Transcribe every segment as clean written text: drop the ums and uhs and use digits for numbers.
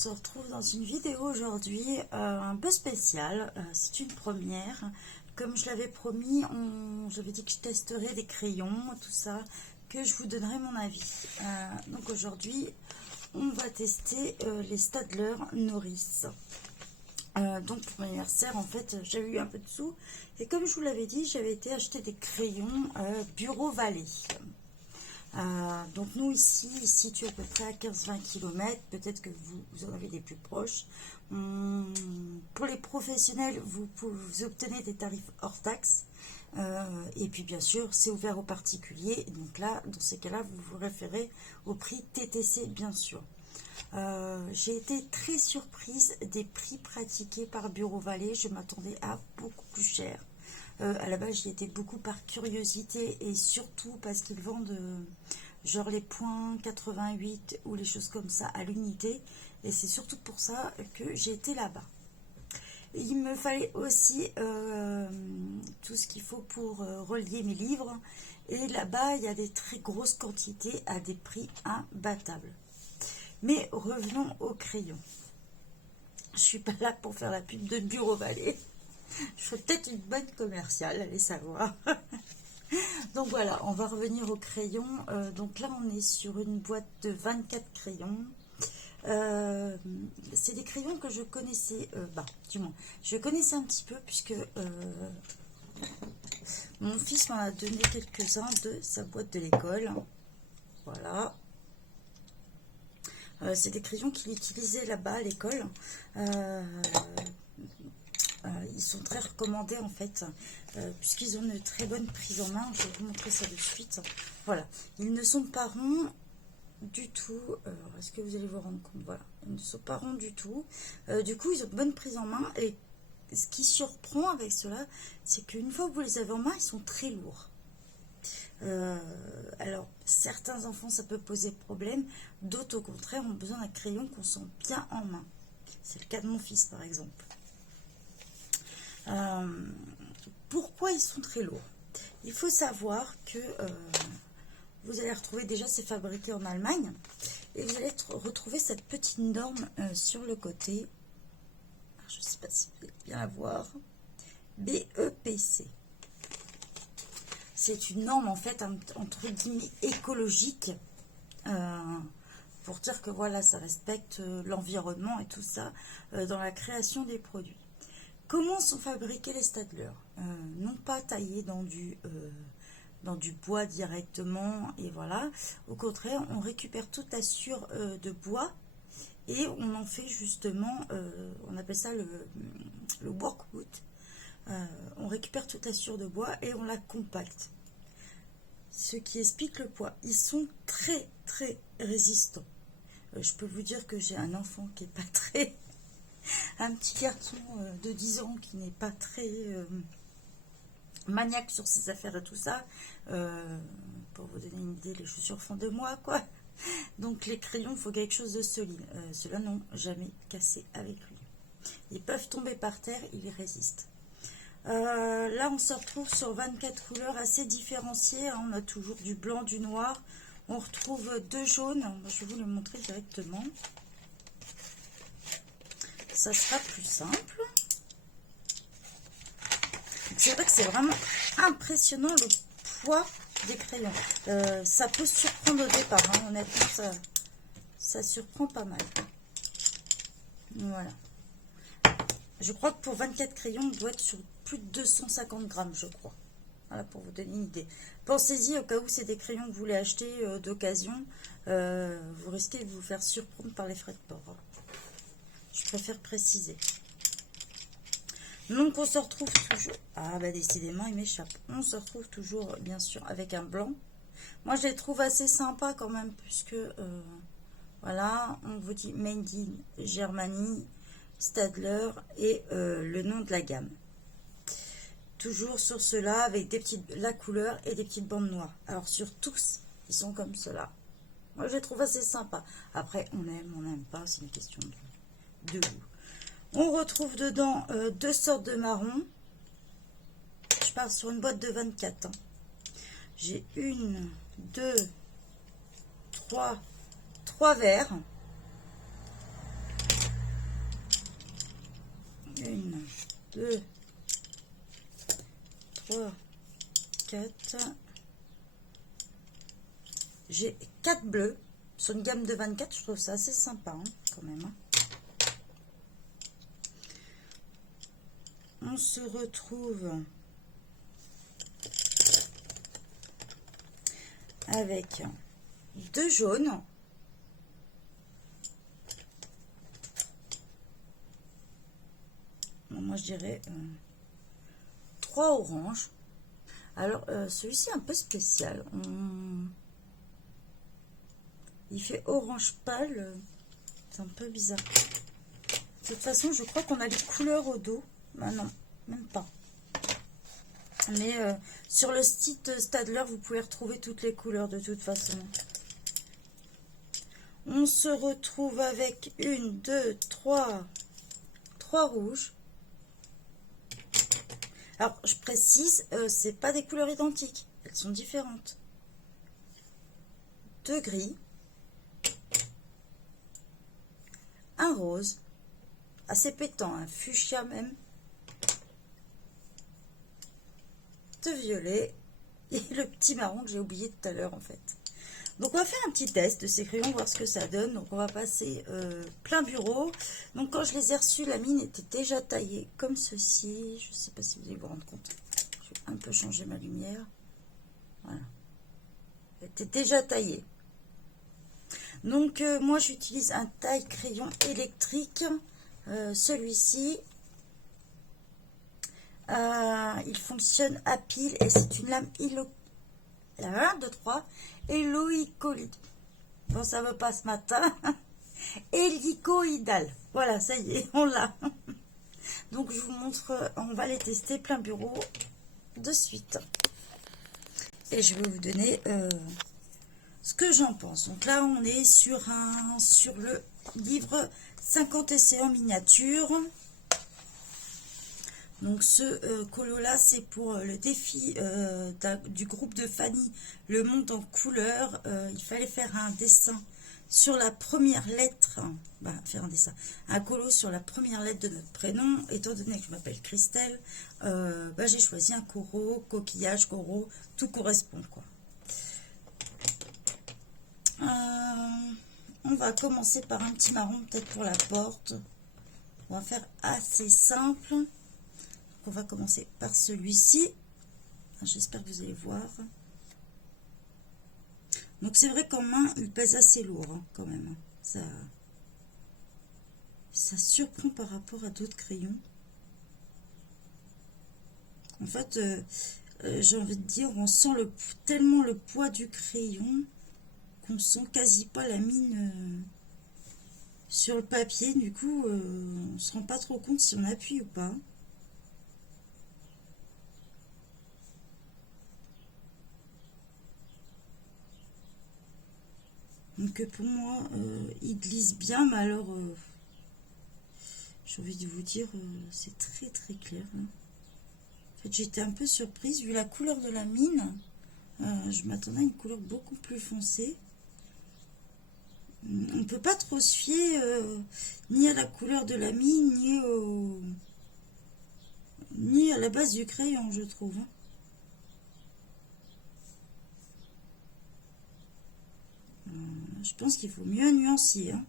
se retrouve dans une vidéo aujourd'hui un peu spéciale. C'est une première. Comme je l'avais promis, j'avais dit que je testerais des crayons, tout ça, que je vous donnerai mon avis. Donc aujourd'hui, on va tester les Staedtler Noris. Donc pour mon anniversaire, en fait, j'avais eu un peu de sous. Et comme je vous l'avais dit, j'avais été acheter des crayons Bureau Vallée. Donc nous ici, situé à peu près à 15-20 km, peut-être que vous en avez des plus proches. Pour les professionnels, vous obtenez des tarifs hors taxes. Et puis bien sûr, c'est ouvert aux particuliers. Donc là, dans ces cas-là, vous vous référez au prix TTC, bien sûr. J'ai été très surprise des prix pratiqués par Bureau Vallée. Je m'attendais à beaucoup plus cher. À la base, j'y étais beaucoup par curiosité et surtout parce qu'ils vendent genre les points 88 ou les choses comme ça à l'unité. Et c'est surtout pour ça que j'ai été là-bas. Il me fallait aussi tout ce qu'il faut pour relier mes livres. Et là-bas, il y a des très grosses quantités à des prix imbattables. Mais revenons au crayon. Je ne suis pas là pour faire la pub de Bureau Vallée. Je ferai peut-être une bonne commerciale, allez savoir. Donc voilà, on va revenir au crayon. Donc là, on est sur une boîte de 24 crayons. C'est des crayons que je connaissais, du moins, je connaissais un petit peu puisque mon fils m'en a donné quelques-uns de sa boîte de l'école. Voilà. C'est des crayons qu'il utilisait là-bas à l'école. Ils sont très recommandés en fait, puisqu'ils ont une très bonne prise en main. Je vais vous montrer ça de suite. Voilà, ils ne sont pas ronds du tout. Est-ce que vous allez vous rendre compte? Voilà, ils ne sont pas ronds du tout. Du coup, ils ont une bonne prise en main. Et ce qui surprend avec cela, c'est qu'une fois que vous les avez en main, ils sont très lourds. Alors, certains enfants, ça peut poser problème. D'autres, au contraire, ont besoin d'un crayon qu'on sent bien en main. C'est le cas de mon fils, par exemple. Pourquoi ils sont très lourds? Il faut savoir que vous allez retrouver, déjà c'est fabriqué en Allemagne, et vous allez retrouver cette petite norme sur le côté. Je ne sais pas si vous allez bien la voir. BEPC. C'est une norme en fait entre guillemets écologique, pour dire que voilà, ça respecte l'environnement et tout ça dans la création des produits. Comment sont fabriqués les Staedtler? Non pas taillés dans du bois directement, et voilà. Au contraire, on récupère toute la sciure de bois et on en fait justement, on appelle ça le workwood. On récupère toute la sciure de bois et on la compacte. Ce qui explique le poids. Ils sont très très résistants. Je peux vous dire que j'ai un enfant qui n'est pas très... un petit garçon de 10 ans qui n'est pas très maniaque sur ses affaires et tout ça. Pour vous donner une idée, les chaussures font de moi, quoi. Donc les crayons, il faut quelque chose de solide. Ceux-là n'ont jamais cassé avec lui. Ils peuvent tomber par terre, ils résistent. Là, on se retrouve sur 24 couleurs assez différenciées. Hein. On a toujours du blanc, du noir. On retrouve deux jaunes. Je vais vous le montrer directement. Ça sera plus simple. C'est vrai que c'est vraiment impressionnant le poids des crayons. Ça peut surprendre au départ, hein. Honnêtement, ça surprend pas mal. Voilà. Je crois que pour 24 crayons, on doit être sur plus de 250 grammes, je crois. Voilà, pour vous donner une idée. Pensez-y, au cas où c'est des crayons que vous voulez acheter d'occasion, vous risquez de vous faire surprendre par les frais de port. Hein. Je préfère préciser. Donc on se retrouve toujours... Ah bah décidément il m'échappe. On se retrouve toujours bien sûr avec un blanc. Moi je les trouve assez sympas quand même, puisque voilà, on vous dit Made in Germany, Staedtler et le nom de la gamme. Toujours sur ceux-là avec des petites, la couleur et des petites bandes noires. Alors sur tous, ils sont comme cela. Moi je les trouve assez sympas. Après on aime, on n'aime pas, c'est une question de goût. On retrouve dedans deux sortes de marrons. Je pars sur une boîte de 24. Hein. J'ai une, deux, trois verres. 1, 2, 3, 4. J'ai 4 bleus sur une gamme de 24. Je trouve ça assez sympa hein, quand même. Hein. On se retrouve avec 2 jaunes. Bon, moi je dirais 3 oranges. Alors celui-ci est un peu spécial. Il fait orange pâle. C'est un peu bizarre. De toute façon, je crois qu'on a les couleurs au dos. Ah non, même pas. Mais sur le site Staedtler, vous pouvez retrouver toutes les couleurs de toute façon. On se retrouve avec 1, 2, 3 rouges. Alors, je précise, c'est pas des couleurs identiques. Elles sont différentes. 2 gris. Un rose. Assez pétant, un fuchsia même. 2 violets. Et le petit marron que j'ai oublié tout à l'heure en fait. Donc on va faire un petit test de ces crayons, voir ce que ça donne. Donc on va passer plein bureau. Donc quand je les ai reçus, la mine était déjà taillée comme ceci. Je ne sais pas si vous allez vous rendre compte. Je vais un peu changer ma lumière. Voilà. Elle était déjà taillée. Donc moi j'utilise un taille crayon électrique. Celui-ci. Il fonctionne à pile et c'est une lame 1, 2, 3. Hélicoïde. Bon, ça veut pas ce matin. Hélicoïdal. Voilà, ça y est, on l'a. Donc, je vous montre, on va les tester plein bureau de suite. Et je vais vous donner ce que j'en pense. Donc là, on est sur le livre 50 essais en miniature. Donc ce colo-là, c'est pour le défi du groupe de Fanny, le monde en couleurs. Il fallait faire un dessin sur la première lettre, faire un dessin, un colo sur la première lettre de notre prénom. Étant donné que je m'appelle Christelle, j'ai choisi un coraux, coquillage, coraux, tout correspond quoi. On va commencer par un petit marron, peut-être pour la porte. On va faire assez simple. On va commencer par celui-ci. J'espère que vous allez voir. Donc c'est vrai qu'en main, il pèse assez lourd hein, quand même. Ça surprend par rapport à d'autres crayons. En fait, j'ai envie de dire, on sent tellement le poids du crayon qu'on sent quasi pas la mine sur le papier. Du coup, on se rend pas trop compte si on appuie ou pas. Donc pour moi, il glisse bien, mais alors, j'ai envie de vous dire, c'est très très clair. Là. En fait, j'étais un peu surprise, vu la couleur de la mine, je m'attendais à une couleur beaucoup plus foncée. On ne peut pas trop se fier ni à la couleur de la mine, ni à la base du crayon, je trouve. Hein. Je pense qu'il faut mieux nuancer. Hein.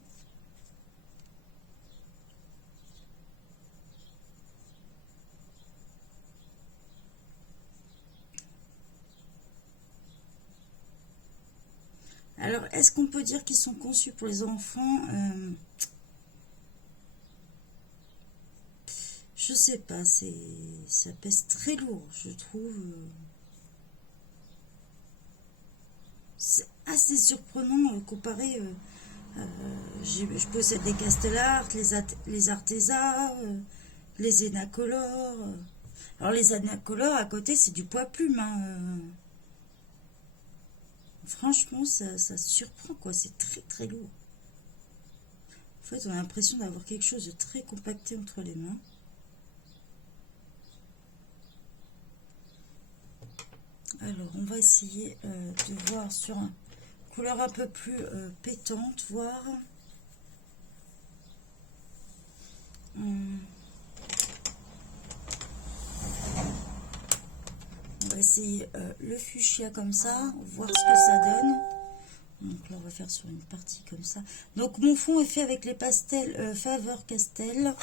Alors, est-ce qu'on peut dire qu'ils sont conçus pour les enfants? Je sais pas, ça pèse très lourd, je trouve. C'est assez surprenant comparé. Je possède les Castellart, les Arteza, les Enacolor. Alors les Enacolor à côté c'est du poids plume. Hein. Franchement ça surprend quoi, c'est très très lourd. En fait on a l'impression d'avoir quelque chose de très compacté entre les mains. Alors on va essayer de voir sur une couleur un peu plus pétante, voir. essayer le fuchsia comme ça, voir ce que ça donne. Donc là, on va faire sur une partie comme ça. Donc mon fond est fait avec les pastels Faber-Castell.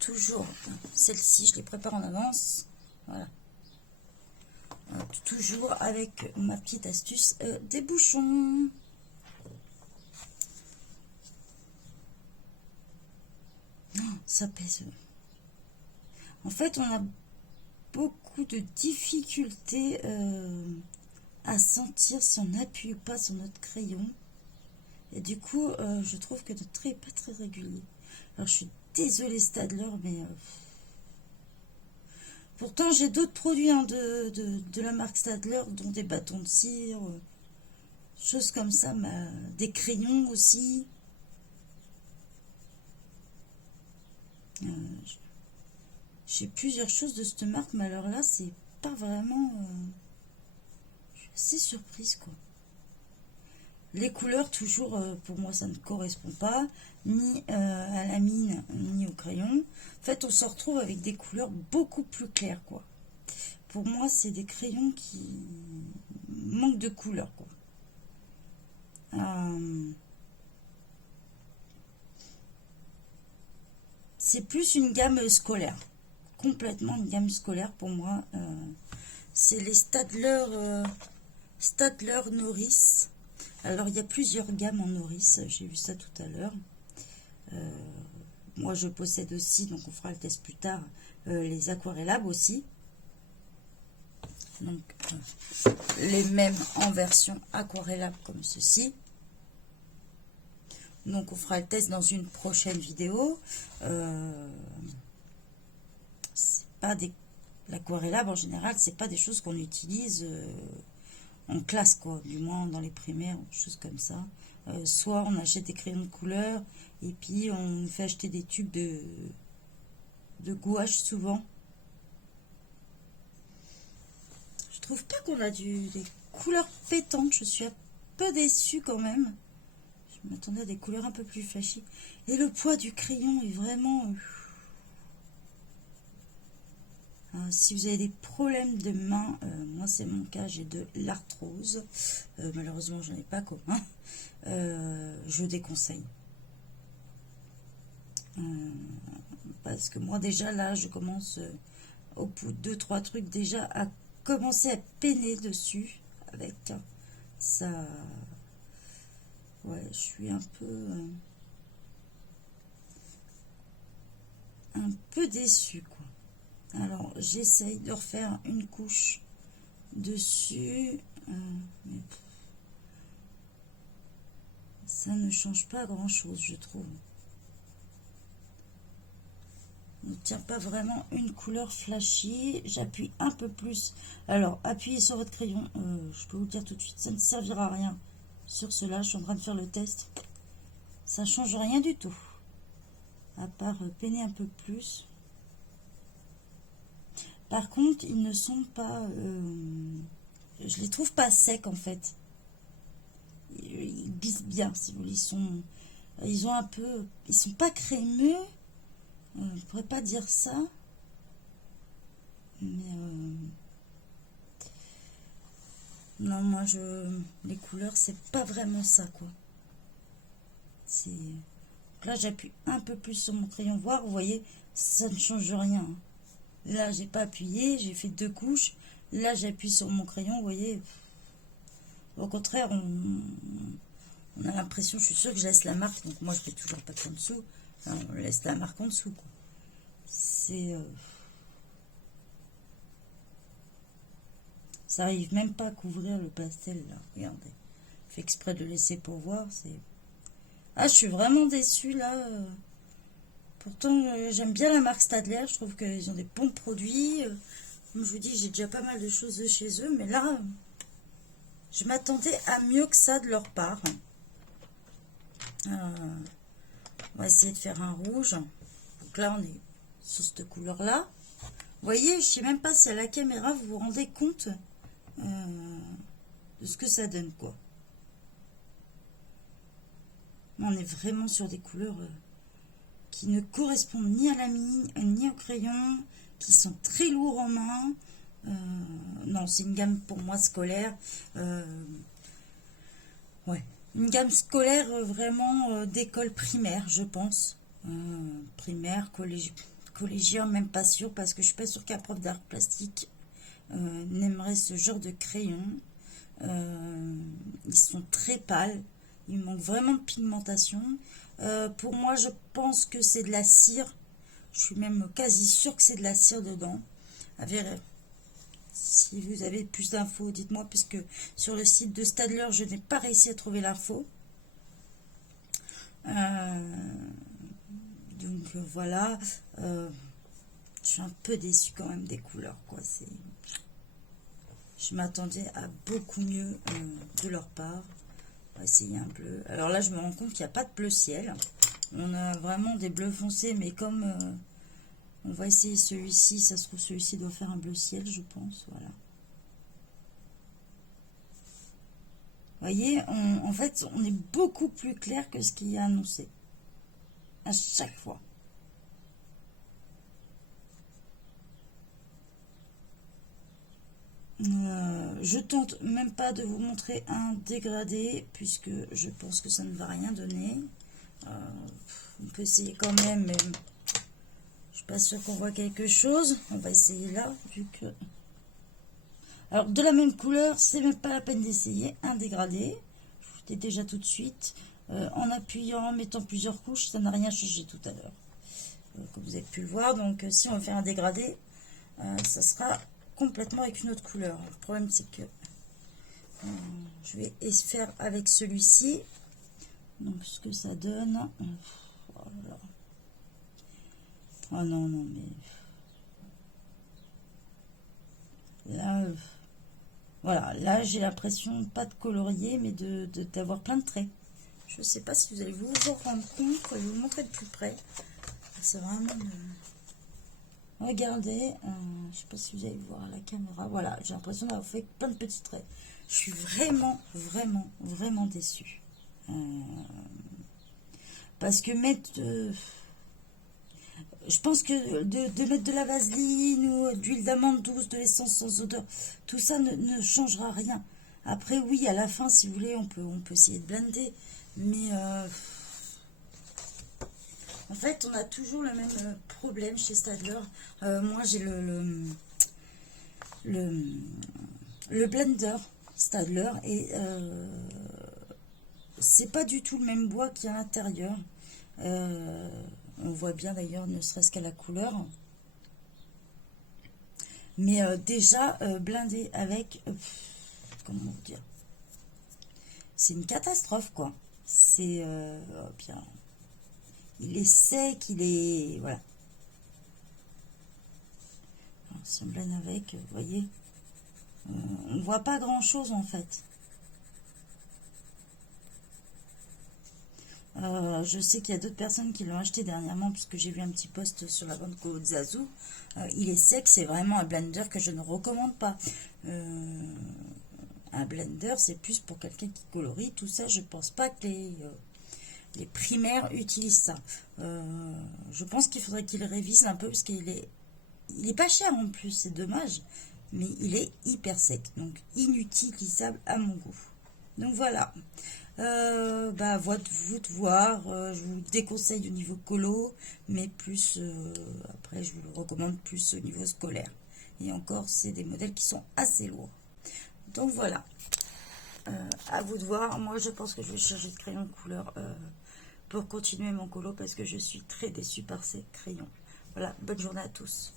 Toujours, celle-ci, je les prépare en avance. Voilà. Toujours avec ma petite astuce des bouchons. Oh, ça pèse. En fait, on a beaucoup de difficultés à sentir si on appuie ou pas sur notre crayon. Et du coup, je trouve que notre trait n'est pas très régulier. Alors, je suis désolée Staedtler, mais... pourtant, j'ai d'autres produits hein, de la marque Staedtler, dont des bâtons de cire, choses comme ça, des crayons aussi. J'ai plusieurs choses de cette marque, mais alors là, c'est pas vraiment... je suis assez surprise, quoi. Les couleurs, toujours, pour moi, ça ne correspond pas, ni à la mine, ni au crayon. En fait, on se retrouve avec des couleurs beaucoup plus claires, quoi. Pour moi, c'est des crayons qui manquent de couleurs, quoi. C'est plus une gamme scolaire. Complètement une gamme scolaire, pour moi. C'est les Staedtler Norris. Alors, il y a plusieurs gammes en Norris, j'ai vu ça tout à l'heure. Moi, je possède aussi, donc on fera le test plus tard, les aquarellables aussi. Donc, les mêmes en version aquarellable comme ceci. Donc, on fera le test dans une prochaine vidéo. C'est pas des... L'aquarellable, en général, c'est pas des choses qu'on utilise... en classe, quoi, du moins dans les primaires, choses comme ça. Soit on achète des crayons de couleur et puis on fait acheter des tubes de gouache souvent. Je trouve pas qu'on a des couleurs pétantes, je suis un peu déçue quand même. Je m'attendais à des couleurs un peu plus flashy. Et le poids du crayon est vraiment... si vous avez des problèmes de main, moi c'est mon cas, j'ai de l'arthrose, malheureusement je n'en ai pas commun, je déconseille. Parce que moi déjà là, je commence au bout de 2-3 trucs déjà à commencer à peiner dessus avec ça. Ouais, je suis un peu déçue, quoi. Alors, j'essaye de refaire une couche dessus. Mais ça ne change pas grand-chose, je trouve. On ne tient pas vraiment une couleur flashy. J'appuie un peu plus. Alors, appuyez sur votre crayon. Je peux vous le dire tout de suite, ça ne servira à rien. Sur cela, je suis en train de faire le test. Ça ne change rien du tout. À part peiner un peu plus. Par contre, ils ne sont pas... je les trouve pas secs, en fait. Ils glissent bien, si vous voulez. Ils ont un peu... Ils sont pas crémeux. Je pourrais pas dire ça. Mais... non, moi, les couleurs, c'est pas vraiment ça, quoi. Là, j'appuie un peu plus sur mon crayon voir. Vous voyez, ça ne change rien, hein. Là, j'ai pas appuyé, j'ai fait 2 couches. Là, j'appuie sur mon crayon, vous voyez. Au contraire, on a l'impression, je suis sûre que je laisse la marque. Donc, moi, je fais toujours pas en dessous. Enfin, on laisse la marque en dessous, quoi. C'est... ça arrive même pas à couvrir le pastel, là. Regardez. Je fais exprès de laisser pour voir. Ah, je suis vraiment déçue, là. Pourtant, j'aime bien la marque Staedtler. Je trouve qu'ils ont des bons produits. Comme je vous dis, j'ai déjà pas mal de choses de chez eux. Mais là, je m'attendais à mieux que ça de leur part. On va essayer de faire un rouge. Donc là, on est sur cette couleur-là. Vous voyez, je sais même pas si à la caméra, vous vous rendez compte de ce que ça donne, quoi. On est vraiment sur des couleurs... qui ne correspondent ni à la mine, ni au crayon, qui sont très lourds en main. Non, c'est une gamme pour moi scolaire. Ouais, une gamme scolaire vraiment d'école primaire, je pense. Primaire, collégien, même pas sûr, parce que je suis pas sûre qu'un prof d'art plastique n'aimerait ce genre de crayon. Ils sont très pâles, il manque vraiment de pigmentation. Pour moi, je pense que c'est de la cire. Je suis même quasi sûre que c'est de la cire dedans. Si vous avez plus d'infos, dites-moi, puisque sur le site de Staedtler, je n'ai pas réussi à trouver l'info. Donc voilà. Je suis un peu déçue quand même des couleurs, quoi. Je m'attendais à beaucoup mieux de leur part. On va essayer un bleu. Alors là, je me rends compte qu'il n'y a pas de bleu ciel. On a vraiment des bleus foncés, mais comme on va essayer celui-ci, ça se trouve celui-ci doit faire un bleu ciel, je pense. Voilà. Vous voyez, en fait, on est beaucoup plus clair que ce qui est annoncé. À chaque fois. Je tente même pas de vous montrer un dégradé, puisque je pense que ça ne va rien donner. On peut essayer quand même, mais je suis pas sûre qu'on voit quelque chose. On va essayer là, vu que... Alors, de la même couleur, c'est même pas la peine d'essayer. Un dégradé, je vous dis déjà tout de suite. En appuyant, en mettant plusieurs couches, ça n'a rien changé tout à l'heure. Comme vous avez pu le voir, donc si on fait un dégradé, ça sera complètement avec une autre couleur. Le problème, c'est que je vais faire avec celui-ci. Donc, ce que ça donne... Oh, là. Oh non, non, mais... Là, voilà, là, j'ai l'impression, pas de colorier, mais d'avoir plein de traits. Je ne sais pas si vous allez vous rendre compte. Je vais vous montrer de plus près. C'est vraiment... Regardez, je ne sais pas si vous allez voir à la caméra. Voilà, j'ai l'impression d'avoir fait plein de petits traits. Je suis vraiment, vraiment, vraiment déçue. Parce que mettre... je pense que de mettre de la vaseline ou d'huile d'amande douce, de l'essence sans odeur, tout ça ne changera rien. Après, oui, à la fin, si vous voulez, on peut essayer de blender. Mais en fait, on a toujours le même problème chez Staedtler. Moi, j'ai le blender Staedtler et c'est pas du tout le même bois qu'il y a à l'intérieur. On voit bien d'ailleurs, ne serait-ce qu'à la couleur. Mais déjà, blindé avec... comment vous dire? C'est une catastrophe, quoi. C'est... bien. Il est sec, il est... Voilà. Alors, si on blende avec, vous voyez, on ne voit pas grand-chose, en fait. Je sais qu'il y a d'autres personnes qui l'ont acheté dernièrement, puisque j'ai vu un petit post sur la bande Zazu. Il est sec, c'est vraiment un blender que je ne recommande pas. Un blender, c'est plus pour quelqu'un qui colorie, tout ça. Je pense pas que les primaires utilisent ça. Je pense qu'il faudrait qu'ils révisent un peu, parce qu'il est pas cher en plus, c'est dommage. Mais il est hyper sec, donc inutilisable à mon goût. Donc voilà. Vous de voir, je vous déconseille au niveau colo, mais plus après je vous le recommande plus au niveau scolaire. Et encore, c'est des modèles qui sont assez lourds. Donc voilà, à vous de voir. Moi, je pense que je vais changer de crayon de couleur pour continuer mon colo, parce que je suis très déçue par ces crayons. Voilà, bonne journée à tous.